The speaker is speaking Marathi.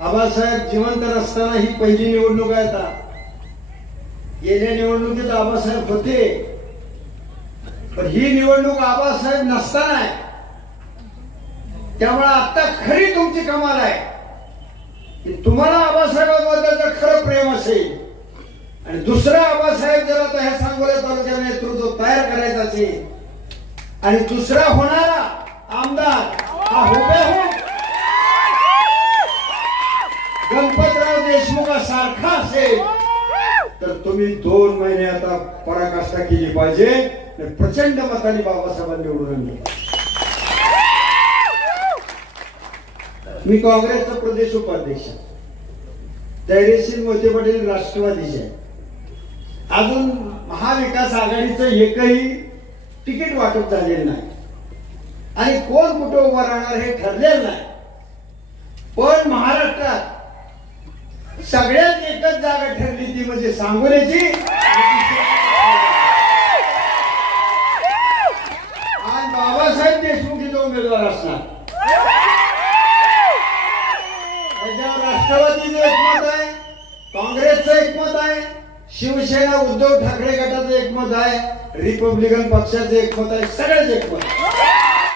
आबासाहेब जिवंत असताना ही पहिली निवडणूक आहे. आता गेल्या निवडणुकीत आबासाहेब होते, पण ही निवडणूक आबासाहेब नसताना आहे. त्यामुळे आता खरी तुमची कमाल आहे की तुम्हाला आबासाहेबांबद्दल खरं प्रेम असेल आणि दुसरा आबासाहेब जर आता ह्या सांगोला तालुक्यात नेतृत्व तयार करायचं असेल आणि दुसरा होणारा आमदार हा हुबेहूब गणपतराव देशमुख सारखा असेल तर तुम्ही 2 महिने आता पराकाष्ठा केली पाहिजे. प्रचंड मताने बाबासाहेबांनी निवडून आणले. मी काँग्रेसचा प्रदेश उपाध्यक्ष, धैर्यशील मोहिते पाटील राष्ट्रवादीचे. अजून महाविकास आघाडीचं एकही तिकीट वाटप झालेलं नाही आणि कोण कुठे उभा राहणार हे ठरलेलं नाही. पण महाराष्ट्रात सगळ्यात एकच जागा ठरली ती म्हणजे सांगोल्याची. आणि बाबासाहेब देशमुख इथे उमेदवार असणार. त्याच्यावर राष्ट्रवादीचं एकमत आहे, काँग्रेसचं एकमत आहे, शिवसेना उद्धव ठाकरे गटाचं एकमत आहे, रिपब्लिकन पक्षाचं एकमत आहे, सगळ्याच एकमत आहे.